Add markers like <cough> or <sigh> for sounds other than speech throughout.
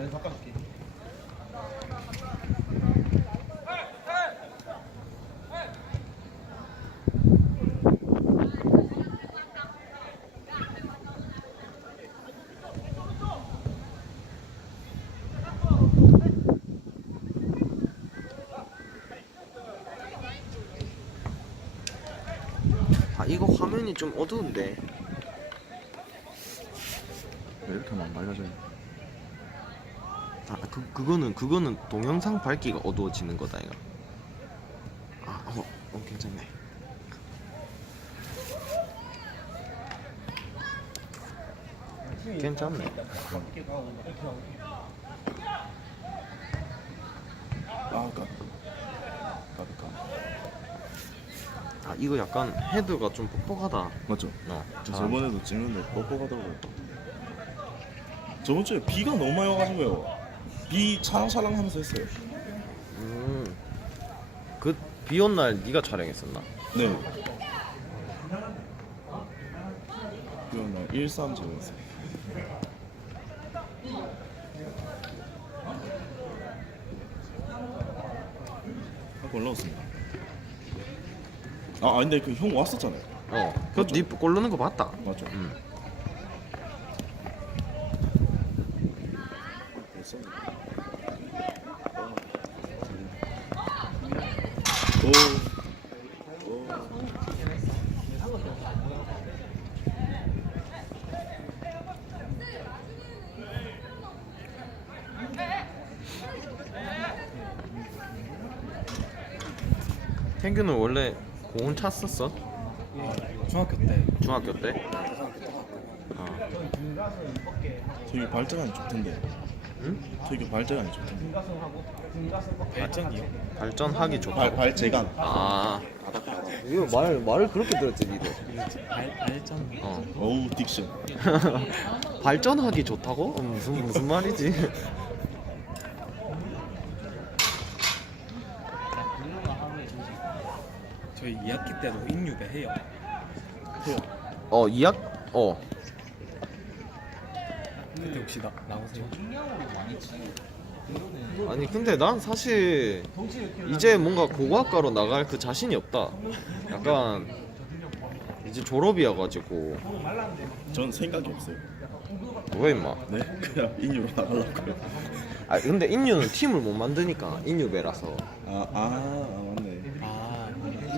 내가 바꿔줄게. 아 이거 화면이 좀 어두운데 왜 이렇게 막 맑아져요? 아 그, 그거는 그거는 동영상 밝기가 어두워지는 거다 이거 아 어, 어 괜찮네 괜찮네. 아, 까. 까비까. 아 이거 약간 헤드가 좀 뻑뻑하다 맞죠? 어저 아, 저번에도 찍는데 뻑뻑하더라고요. 저번 주에 비가 너무 많이 와가지고요. 비 찰랑찰랑 하면서 했어요. 음. 그 비온 날 네가 촬영했었나? 네. 비온 날 1, 3 찍었어요. 하고 올라왔습니다. 아, 아 근데 그 형 왔었잖아요. 어. 그네 고르는 거 봤다. 맞죠? 음. 됐어. 오. 오. Hen규는 원래 공은 찼었어? 중학교 때. 중학교 때? 어. 되게 발전하니 좋던데. 응? 되게 발전하니 좋던데. 발전이요? 발전하기 좋다. 발 발재간. 아. 이거 말 말을 그렇게 들었지. 발 발전. 어. 어우 딕션. <laughs> 발전하기 좋다고? 음, 무슨 무슨 말이지? 저희 2학기 때도 인류배 해요. 해요. 어 이학 어 그때 혹시 나 나오세요? 아니 근데 난 사실 이제 뭔가 고고학과로 나갈 그 자신이 없다. 약간 이제 졸업이어가지고 전 생각이 없어요. 왜 임마? 네? <laughs> 그냥 인류로 나가려고요. 아 근데 인류는 팀을 못 만드니까 인류배라서 아, 아. 아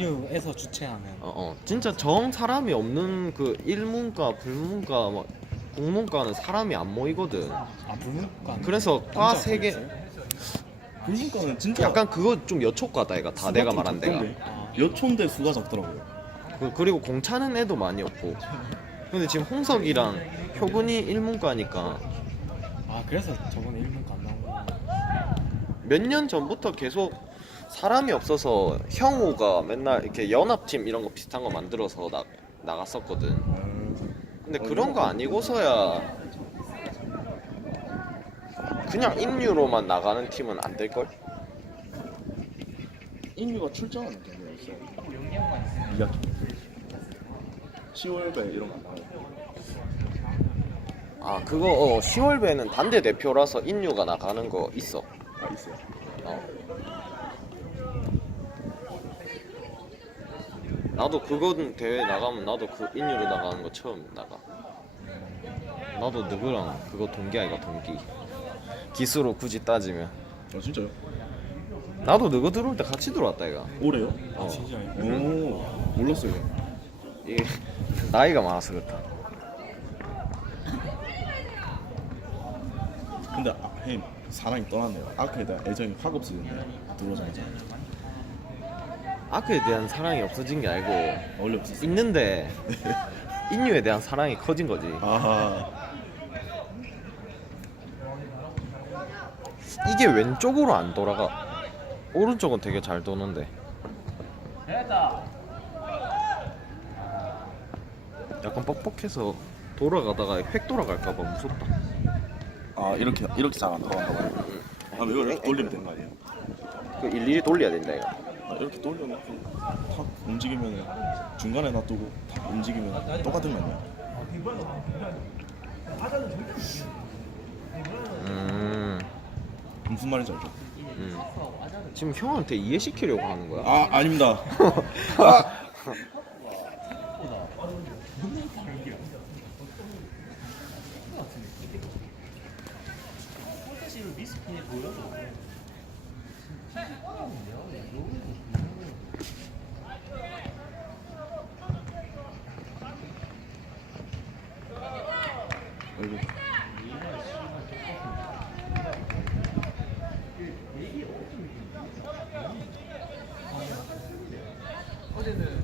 인류에서 주최하는. 어, 어 진짜 정 사람이 없는 그 일문과 불문과 막 국문과는 사람이 안 모이거든. 아 불문과. 그래서 과 세 개 불문과는 진짜 약간 그거 좀 여초과다 얘가 다 수가 내가 좀 말한 데가. 적던데. 여초인데 수가 적더라고요. 그, 그리고 공차는 애도 많이 없고. 근데 지금 홍석이랑 효근이 일문과니까 아 그래서 저번에 일문과 안 나온 거. 몇년 전부터 계속 사람이 없어서 형우가 맨날 이렇게 연합팀 이런 거 비슷한 거 만들어서 나, 나갔었거든. 근데 그런 거 아니고서야 그냥 인류로만 나가는 팀은 안 될걸? 인류가 출전하는 경우였어. 2학기. 10월배 이런 거 안 나와요. 아 그거 어 10월배는 단대 대표라서 인류가 나가는 거 있어. 아 있어요. 어. 나도 그건 대회 나가면 나도 그 인류로 나가는 거 처음 나가. 나도 누구랑 그거 동기 아이가 동기. 기수로 굳이 따지면 아 진짜요? 나도 너거 들어올 때 같이 들어왔다 이가. 올해요? 어. 진짜. 오 몰랐어요. 이 나이가 많아서 그렇다. 근데 아, 햄 사랑이 떠났네요. 아크에 대한 애정이 확 없어졌네. 들어오자마자. 아크에 대한 사랑이 없어진 게 아니고 원래 없었어. 있는데 <laughs> 인류에 대한 사랑이 커진 거지. 아 이게 왼쪽으로 안 돌아가. 오른쪽은 되게 잘 도는데. 약간 뻑뻑해서 돌아가다가 획 돌아갈까봐 무섭다. 아 이렇게 이렇게 잘안 돌아간다 봐요. 아 이걸 이렇게 돌리면 되는 거 아니에요? 그 일일이 돌려야 된다 이거. 아, 이렇게 돌려놓고 탁 움직이면 중간에 놔두고 탁 움직이면 똑같은 거 아니야? 음, 무슨 말인지 알죠? 음. 지금 형한테 이해시키려고 하는 거야? 아 아닙니다. <laughs> 아, 는 브라질에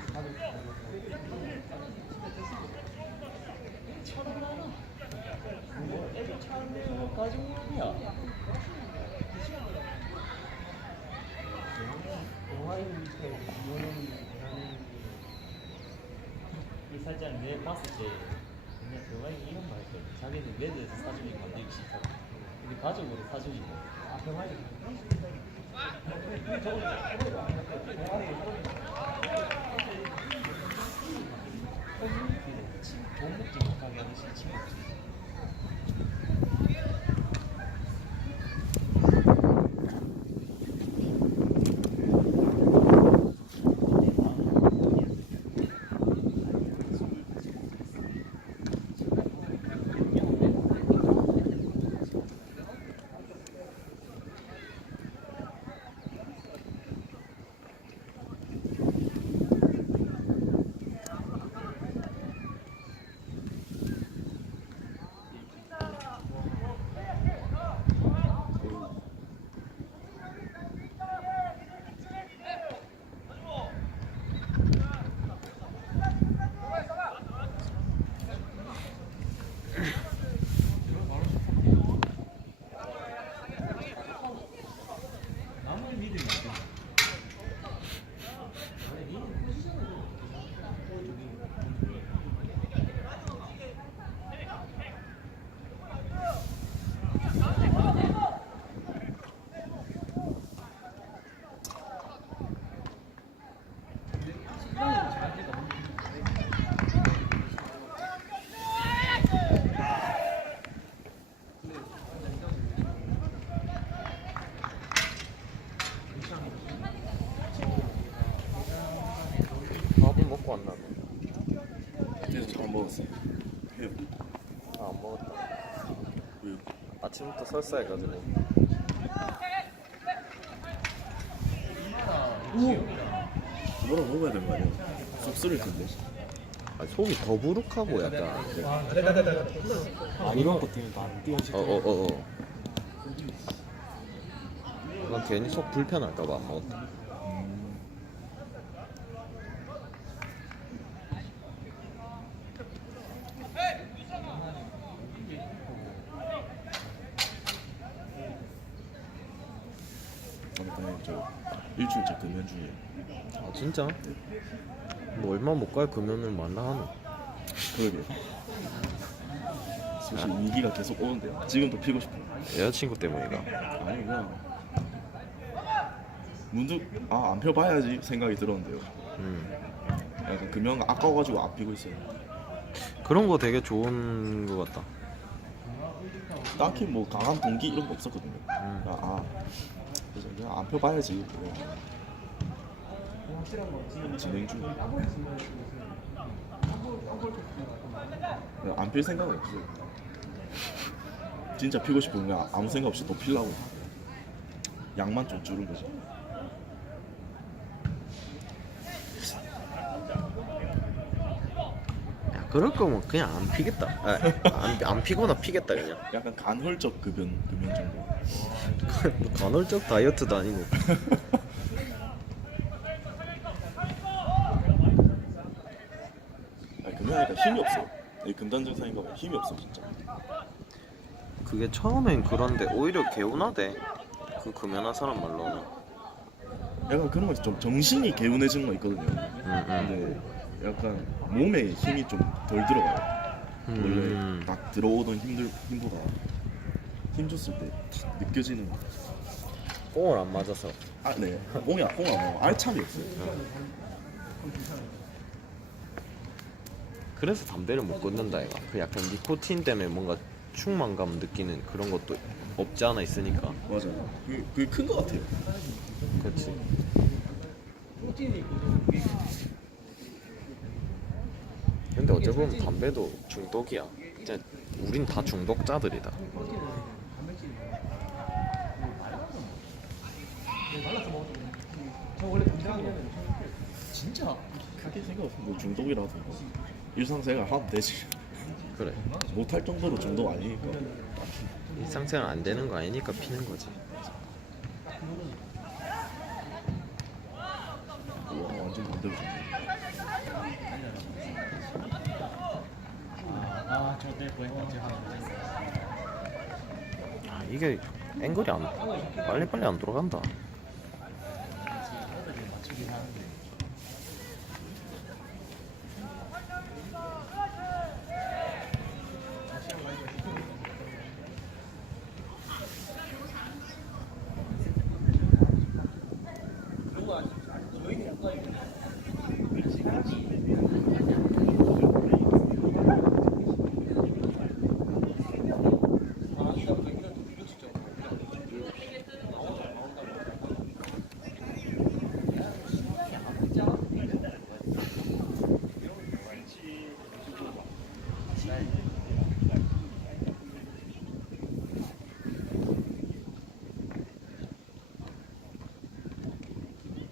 이 살짝 내 봤을 때 그냥 병아리 이런 말 했거든. 자기는 레드에서 사주니 만들기 싫다고. 근데 가족으로 사주지 뭐. 아, 병아리. 돈 먹지 못하게 하는 싫지. 아침부터 설사해가지고. 뭐라 먹어야 되는 거 아니야? 속 쓰릴 텐데. 아, 속이 더부룩하고 약간. 안 이런 것 때문에 나안 띄워지고 어어어 어, 어. 난 괜히 속 불편할까봐 안 먹었다. 아무튼 저 일주일째 금연 중이에요. 아 진짜? 뭐 얼마 못 갈 금연을 만나 하노? 그러게. 사실 위기가 계속 오는데요. 지금도 피고 싶어요. 여자친구 때문이가. 아니 그냥 문득 아 안 펴봐야지 생각이 들었는데요. 음. 약간 금연 아까워가지고 안 피고 있어요. 그런 거 되게 좋은 거 같다. 딱히 뭐 강한 동기 이런 거 없었거든요. 음. 아, 아 그냥 안 펴봐야지. 그래. 진행 중. 안 필 생각은 없어요. 진짜 피고 싶으면 그냥 아무 생각 없이 또 필라고. 양만 좀 줄은 거지. 야, 그럴 거면 그냥 안 피겠다. 아, 안, 안 피거나 피겠다 그냥. 약간 간헐적 급연 금연 정도. 간헐적 다이어트도 아니고. 아니 금연하니까 힘이 없어. 이 금단 증상인가 봐. 힘이 없어 진짜. 그게 처음엔 그런데 오히려 개운하대. 그 금연한 사람 말로는. 약간 그런 거좀 정신이 개운해지는 거 있거든요. 음, 음. 근데 약간 몸에 힘이 좀 덜 들어가요. 음. 원래 딱 들어오던 힘들 힘보다 힘 줬을 때 탁 느껴지는 뽕을 안 맞아서. 아 네. 뽕이 뽕이 안 나와. 알참이 없어요. 그래서 담배를 못 끊는다 얘가. 그 약간 니코틴 때문에 뭔가 충만감 느끼는 그런 것도 없지 않아 있으니까. 맞아요. 그게, 그게 큰거 같아요. 그렇지. 근데 어찌 보면 담배도 중독이야. 진짜 우린 다 중독자들이다. 저 원래 담배하면 진짜 크게 생각 없어. 뭐 중독이라도 일상생활 하면 되지. 그래. 못할 정도로 중독 아니니까. 일상생활 안 되는 거 아니니까 피는 거지. 와 완전 반대로 좋네. 아 저내 보니까 제가 아, 이게 앵글이 안 빨리빨리 안 돌아간다. 맞추긴 하는데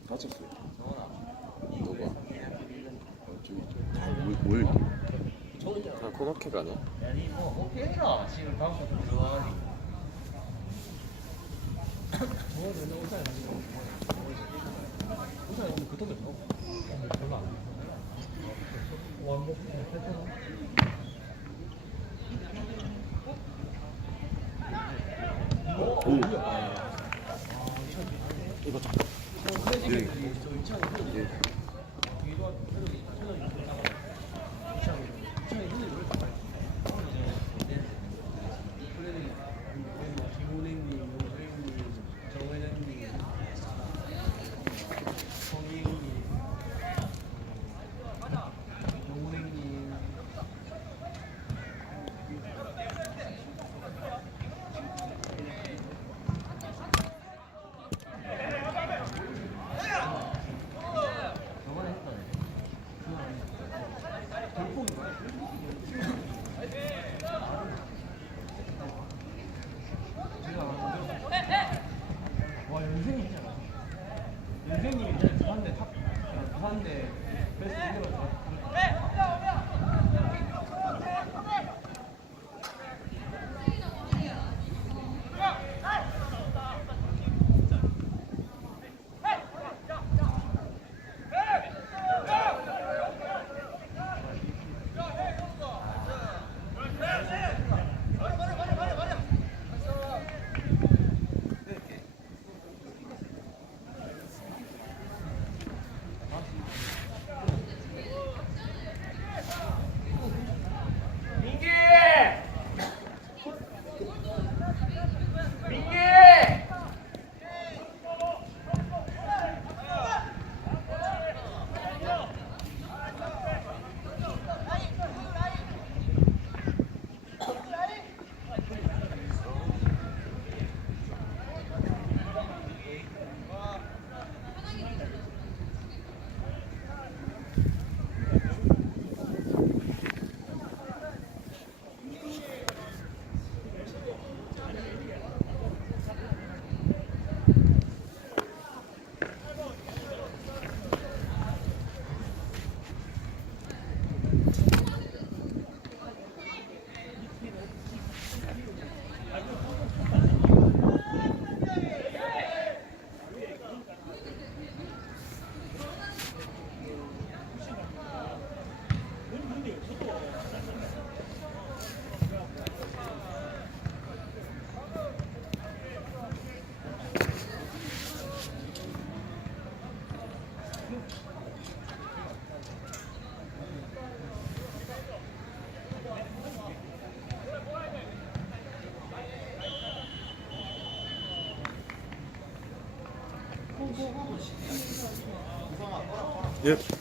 다쳤어요. 누가? 어, 저기 다 뭘? 뭐 지금 방송 들어가니 Yep.